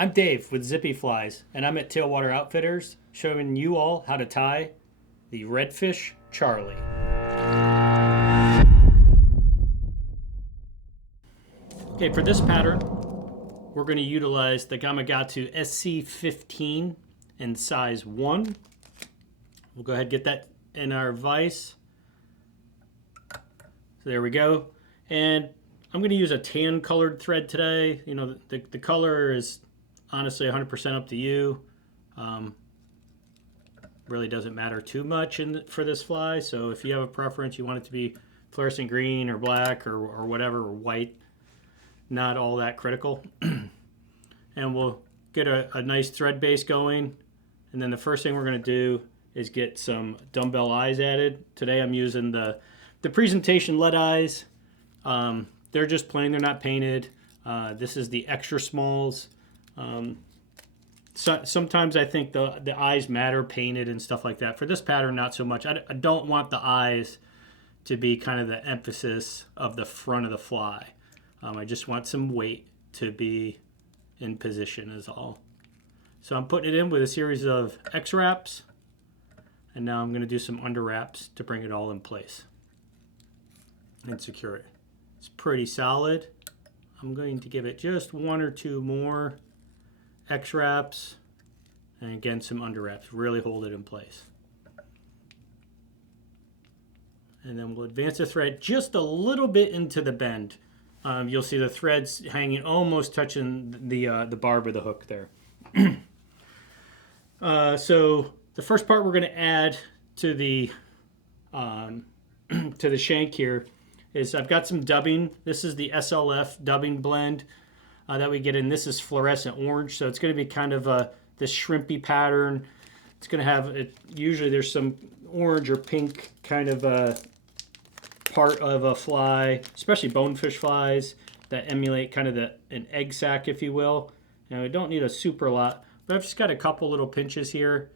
I'm Dave with Zippy Flies, and I'm at Tailwater Outfitters showing you all how to tie the Redfish Charlie. Okay, for this pattern, we're going to utilize the Gamakatsu SC15 in size 1. We'll go ahead and get that in our vise. So there we go. And I'm going to use a tan colored thread today. You know, the color is honestly 100% up to you. Really doesn't matter too much for this fly. So if you have a preference, you want it to be fluorescent green or black or whatever, or white, not all that critical. And we'll get a nice thread base going. And then the first thing we're going to do is get some dumbbell eyes added. Today I'm using the presentation lead eyes. They're just plain, they're not painted. This is the extra smalls. Sometimes I think the eyes matter painted and stuff like that. For this pattern, not so much. I don't want the eyes to be kind of the emphasis of the front of the fly. I just want some weight to be in position is all. So I'm putting it in with a series of X wraps, and now I'm going to do some under wraps to bring it all in place and secure it. It's pretty solid. I'm going to give it just one or two more X wraps, and again some under wraps. Really hold it in place. And then we'll advance the thread just a little bit into the bend. You'll see the threads hanging, almost touching the barb of the hook there. So the first part we're going to add to the shank here is I've got some dubbing. This is the SLF dubbing blend that we get in. This is fluorescent orange, so it's going to be kind of this shrimpy pattern. It's going to have usually there's some orange or pink kind of part of a fly, especially bonefish flies that emulate kind of an egg sac, if you will. Now, we don't need a super lot, but I've just got a couple little pinches here,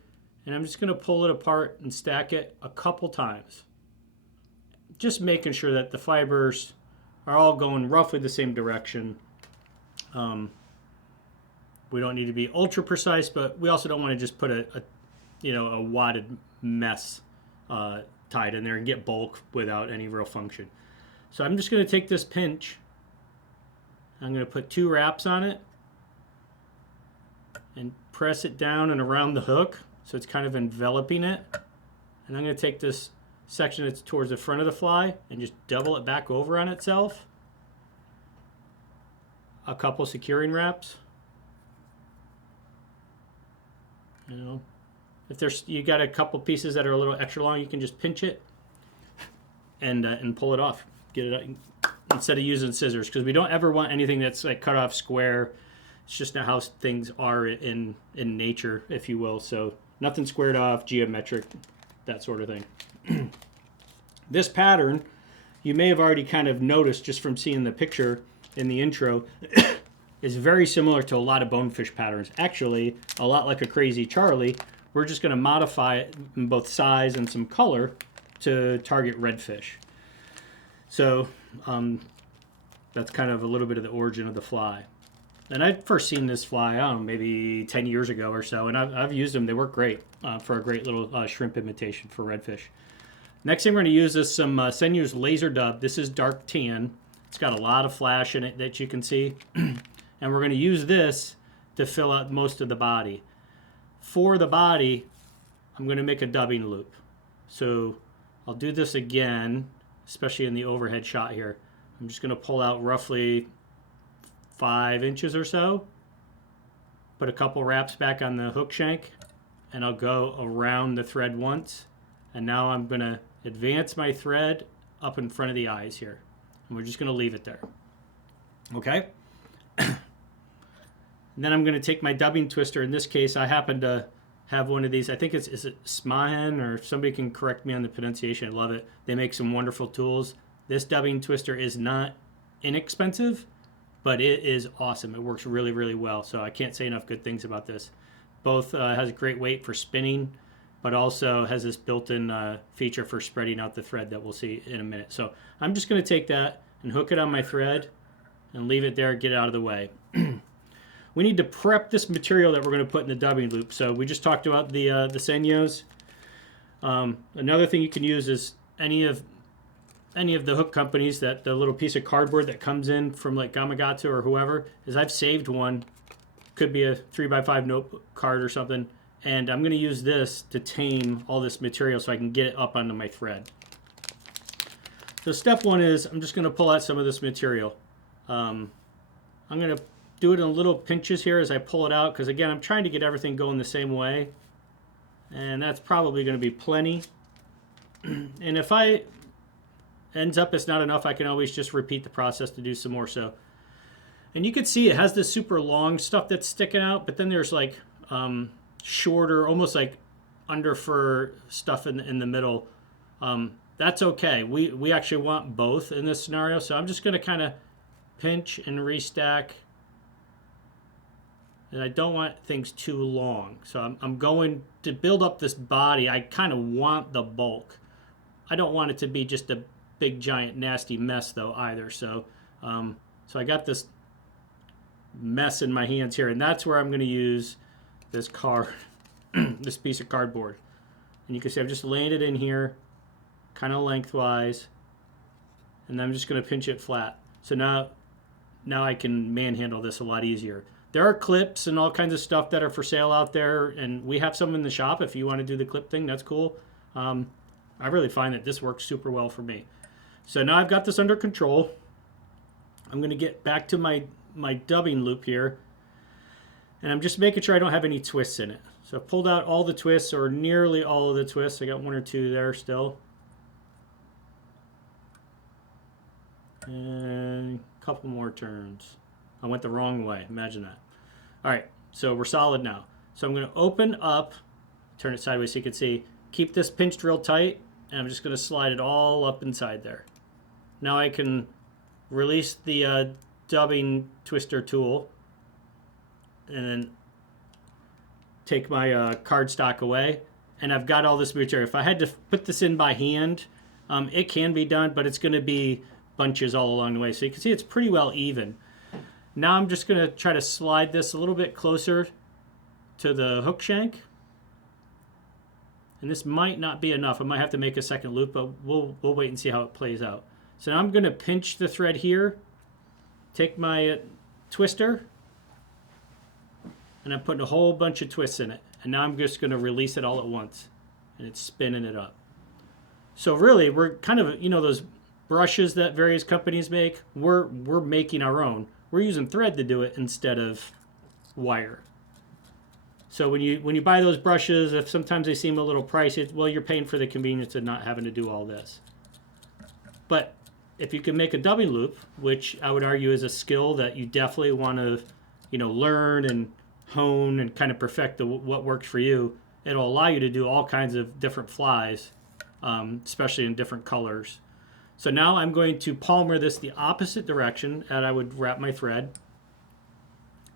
and I'm just going to pull it apart and stack it a couple times. Just making sure that the fibers are all going roughly the same direction. We don't need to be ultra precise, but we also don't want to just put a wadded mess tied in there and get bulk without any real function. So I'm just going to take this pinch. I'm going to put 2 wraps on it and press it down and around the hook so it's kind of enveloping it. And I'm going to take this section that's towards the front of the fly and just double it back over on itself. A couple securing wraps. You know, if you got a couple pieces that are a little extra long, you can just pinch it and pull it off. Get it out instead of using scissors, because we don't ever want anything that's like cut off square. It's just not how things are in nature, if you will. So nothing squared off, geometric, that sort of thing. This pattern, you may have already kind of noticed just from seeing the picture in the intro, is very similar to a lot of bonefish patterns. Actually, a lot like a Crazy Charlie. We're just going to modify it in both size and some color to target redfish. So that's kind of a little bit of the origin of the fly. And I'd first seen this fly, I don't know, maybe 10 years ago or so, and I've used them. They work great for a great little shrimp imitation for redfish. Next thing we're going to use is some Senyu's Laser Dub. This is dark tan. It's got a lot of flash in it that you can see. And we're going to use this to fill out most of the body. For the body, I'm going to make a dubbing loop. So I'll do this again, especially in the overhead shot here. I'm just going to pull out roughly 5 inches or so, put a couple wraps back on the hook shank, and I'll go around the thread once. And now I'm going to advance my thread up in front of the eyes here. And we're just going to leave it there. Okay? And then I'm going to take my dubbing twister. In this case, I happen to have one of these. I think is it Smahan, or somebody can correct me on the pronunciation. I love it. They make some wonderful tools. This dubbing twister is not inexpensive, but it is awesome. It works really, really well. So I can't say enough good things about this. Both has a great weight for spinning, but also has this built-in feature for spreading out the thread that we'll see in a minute. So I'm just going to take that and hook it on my thread and leave it there, get it out of the way. we need to prep this material that we're going to put in the dubbing loop. So we just talked about the senyos. Another thing you can use is any of the hook companies, that the little piece of cardboard that comes in from like Gamagata or whoever, is I've saved one. Could be a 3x5 note card or something. And I'm going to use this to tame all this material so I can get it up onto my thread. So step one is I'm just going to pull out some of this material. I'm going to do it in little pinches here as I pull it out, because again, I'm trying to get everything going the same way. And that's probably going to be plenty. And if ends up it's not enough, I can always just repeat the process to do some more. So, and you can see it has this super long stuff that's sticking out, but then there's like shorter, almost like under fur stuff in the middle. That's okay. We actually want both in this scenario. So I'm just going to kind of pinch and restack. And I don't want things too long. So I'm going to build up this body. I kind of want the bulk. I don't want it to be just a big, giant, nasty mess, though, either. So so I got this mess in my hands here. And that's where I'm going to use this this piece of cardboard. And you can see I've just laying it in here, kind of lengthwise. And then I'm just going to pinch it flat. So now I can manhandle this a lot easier. There are clips and all kinds of stuff that are for sale out there, and we have some in the shop. If you want to do the clip thing, that's cool. I really find that this works super well for me. So now I've got this under control. I'm going to get back to my dubbing loop here, and I'm just making sure I don't have any twists in it. So I've pulled out all the twists, or nearly all of the twists. I got one or two there still. And a couple more turns. I went the wrong way. Imagine that. All right, so we're solid now. So I'm going to open up, turn it sideways so you can see, keep this pinched real tight, and I'm just going to slide it all up inside there. Now I can release the dubbing twister tool and then take my cardstock away, and I've got all this material. If I had to put this in by hand, it can be done, but it's going to be bunches all along the way. So you can see it's pretty well even. Now I'm just going to try to slide this a little bit closer to the hook shank. And this might not be enough. I might have to make a second loop, but we'll wait and see how it plays out. So now I'm going to pinch the thread here, take my twister, and I'm putting a whole bunch of twists in it. And now I'm just going to release it all at once. And it's spinning it up. So really, we're kind of, those brushes that various companies make, we're making our own. We're using thread to do it instead of wire. So when you buy those brushes, if sometimes they seem a little pricey, well, you're paying for the convenience of not having to do all this. But if you can make a dubbing loop, which I would argue is a skill that you definitely want to, learn and hone and kind of perfect what works for you, it'll allow you to do all kinds of different flies, especially in different colors. So now I'm going to palmer this the opposite direction that I would wrap my thread.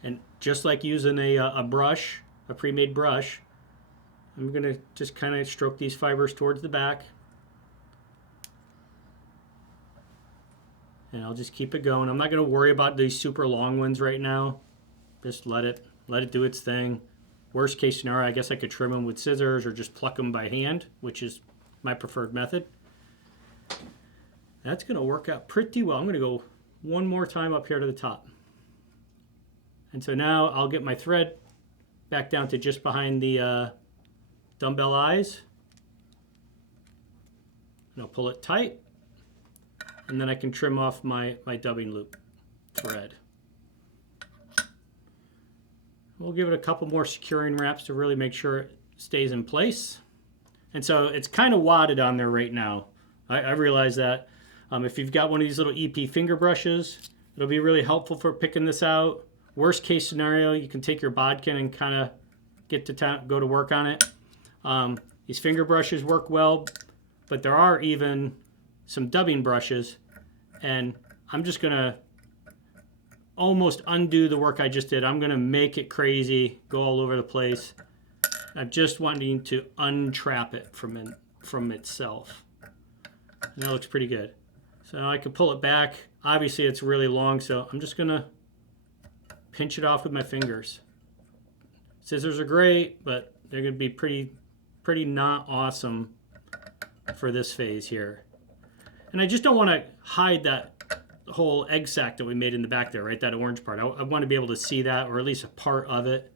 And just like using a brush, a pre-made brush, I'm going to just kind of stroke these fibers towards the back. And I'll just keep it going. I'm not going to worry about these super long ones right now. Just let it do its thing. Worst case scenario, I guess I could trim them with scissors or just pluck them by hand, which is my preferred method. That's going to work out pretty well. I'm going to go one more time up here to the top. And so now I'll get my thread back down to just behind the dumbbell eyes. And I'll pull it tight. And then I can trim off my dubbing loop thread. We'll give it a couple more securing wraps to really make sure it stays in place. And so it's kind of wadded on there right now. I realize that. If you've got one of these little EP finger brushes, it'll be really helpful for picking this out. Worst case scenario, you can take your bodkin and kind of go to work on it. These finger brushes work well, but there are even some dubbing brushes, and I'm just going to almost undo the work I just did. I'm going to make it crazy, go all over the place. I'm just wanting to untrap it from itself. And that looks pretty good. So now I can pull it back. Obviously it's really long, so I'm just going to pinch it off with my fingers. Scissors are great, but they're going to be pretty not awesome for this phase here. And I just don't want to hide that whole egg sac that we made in the back there, right? That orange part. I want to be able to see that, or at least a part of it.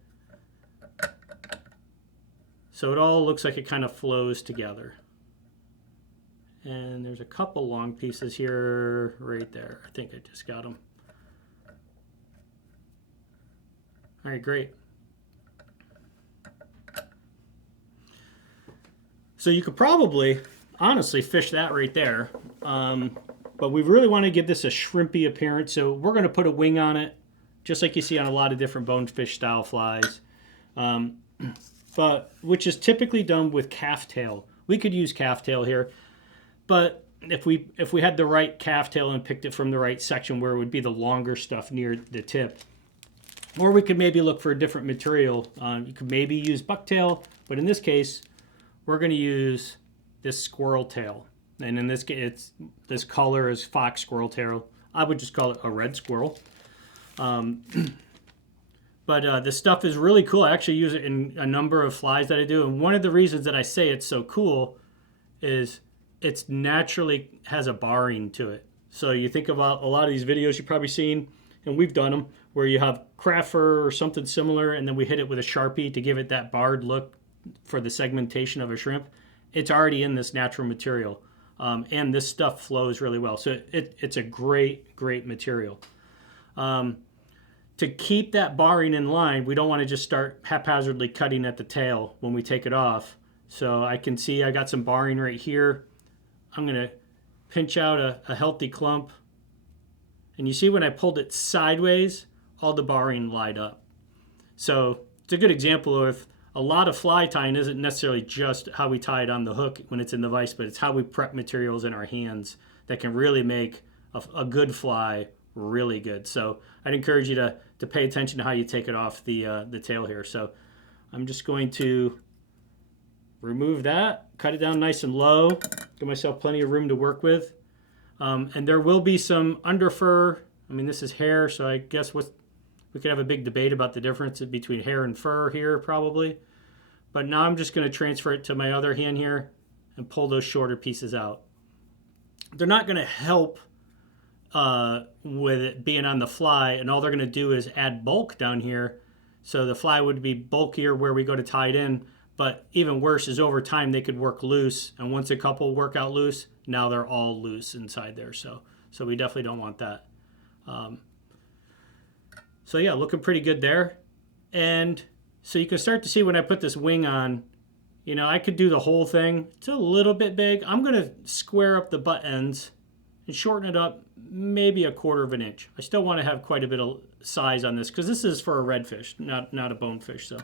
So it all looks like it kind of flows together. And there's a couple long pieces here, right there. I think I just got them. All right, great. So you could probably, honestly, fish that right there. But we really want to give this a shrimpy appearance, so we're going to put a wing on it, just like you see on a lot of different bonefish style flies, but which is typically done with calf tail. We could use calf tail here, but if we had the right calf tail and picked it from the right section where it would be the longer stuff near the tip, or we could maybe look for a different material. You could maybe use bucktail, but in this case, we're going to use this squirrel tail. And in this case, this color is fox squirrel tail. I would just call it a red squirrel. But this stuff is really cool. I actually use it in a number of flies that I do. And one of the reasons that I say it's so cool is it's naturally has a barring to it. So you think about a lot of these videos you've probably seen, and we've done them, where you have craft fur or something similar, and then we hit it with a Sharpie to give it that barred look for the segmentation of a shrimp. It's already in this natural material. And this stuff flows really well. So it's a great material. To keep that barring in line, we don't want to just start haphazardly cutting at the tail when we take it off. So I can see I got some barring right here. I'm going to pinch out a healthy clump. And you see when I pulled it sideways, all the barring lied up. So it's a good example of a lot of fly tying isn't necessarily just how we tie it on the hook when it's in the vise, but it's how we prep materials in our hands that can really make a good fly really good. So I'd encourage you to pay attention to how you take it off the tail here. So I'm just going to remove that, cut it down nice and low, give myself plenty of room to work with. And there will be some under fur. I mean, this is hair, so I guess we could have a big debate about the difference between hair and fur here, probably. But now I'm just going to transfer it to my other hand here and pull those shorter pieces out. They're not going to help with it being on the fly, and all they're going to do is add bulk down here. So the fly would be bulkier where we go to tie it in. But even worse is over time they could work loose, and once a couple work out loose, now they're all loose inside there. So we definitely don't want that. So yeah, looking pretty good there. And so you can start to see when I put this wing on, you know, I could do the whole thing. It's a little bit big. I'm going to square up the butt ends and shorten it up maybe 1/4 inch. I still want to have quite a bit of size on this because this is for a redfish, not a bonefish. So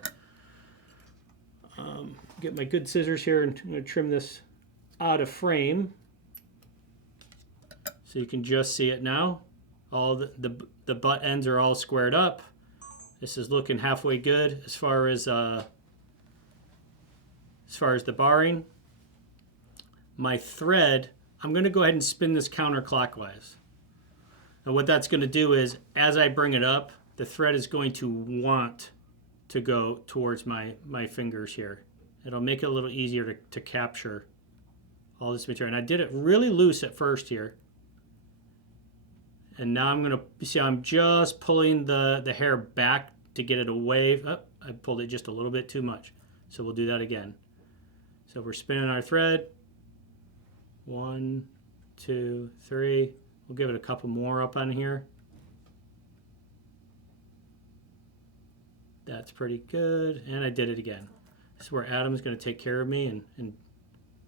get my good scissors here, and I'm going to trim this out of frame so you can just see it now. All the butt ends are all squared up. This is looking halfway good as far as the barring. My thread, I'm going to go ahead and spin this counterclockwise. And what that's going to do is, as I bring it up, the thread is going to want to go towards my fingers here. It'll make it a little easier to capture all this material. And I did it really loose at first here. And now I'm going to see I'm just pulling the hair back to get it away. Oh, I pulled it just a little bit too much. So we'll do that again. So we're spinning our thread. 1, 2, 3. We'll give it a couple more up on here. That's pretty good. And I did it again. This is where Adam's going to take care of me and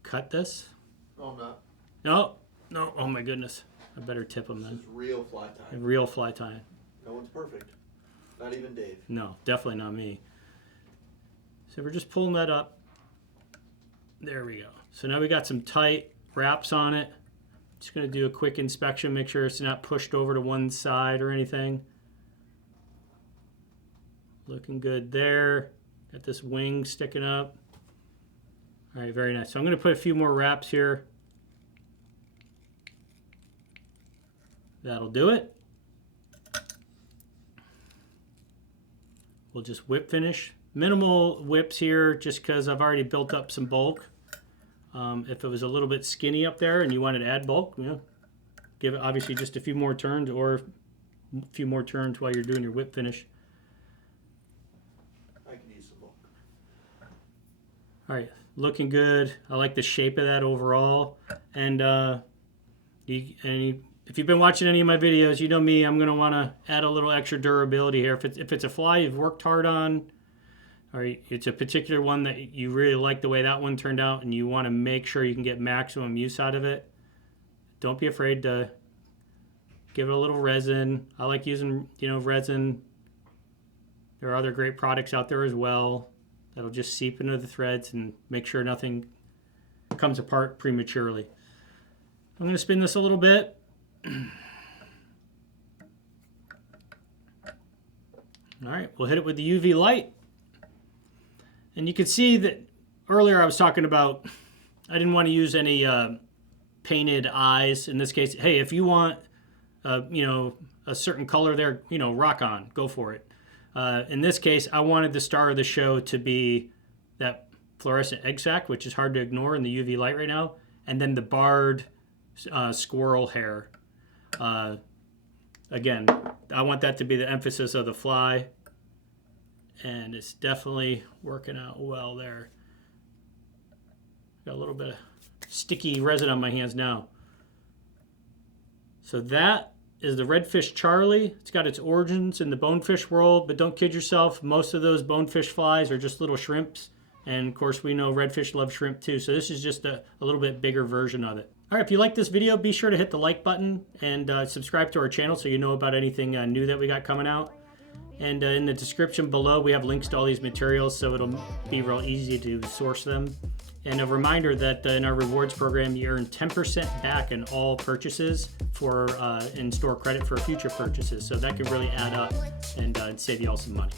cut this. No, I'm not. No. Oh my goodness. I better tip him then. This is real fly tying. Real fly tying. No one's perfect. Not even Dave. No, definitely not me. So we're just pulling that up. There we go. So now we got some tight wraps on it. Just going to do a quick inspection, make sure it's not pushed over to one side or anything. Looking good there. Got this wing sticking up. All right, very nice. So I'm going to put a few more wraps here. That'll do it. we'll just whip finish. Minimal whips here just because I've already built up some bulk. If it was a little bit skinny up there and you wanted to add bulk, give it obviously just a few more turns or a few more turns while you're doing your whip finish. I can use some bulk. All right, looking good. I like the shape of that overall. And if you've been watching any of my videos, you know me, I'm going to want to add a little extra durability here. If it's a fly you've worked hard on, or it's a particular one that you really like the way that one turned out and you want to make sure you can get maximum use out of it, don't be afraid to give it a little resin. I like using, resin. There are other great products out there as well that'll just seep into the threads and make sure nothing comes apart prematurely. I'm going to spin this a little bit. All right, we'll hit it with the UV light. And you can see that earlier I was talking about I didn't want to use any painted eyes. In this case, hey, if you want, a certain color there, rock on, go for it. In this case, I wanted the star of the show to be that fluorescent egg sac, which is hard to ignore in the UV light right now, and then the barred squirrel hair. Again, I want that to be the emphasis of the fly, and it's definitely working out well there. Got a little bit of sticky resin on my hands now. So that is the redfish Charlie. It's got its origins in the bonefish world, but don't kid yourself. Most of those bonefish flies are just little shrimps. And of course, we know redfish love shrimp too. So this is just a little bit bigger version of it. All right, if you like this video, be sure to hit the like button and subscribe to our channel so you know about anything new that we got coming out. And in the description below, we have links to all these materials, so it'll be real easy to source them. And a reminder that in our rewards program, you earn 10% back in all purchases for in-store credit for future purchases. So that can really add up and save you all some money.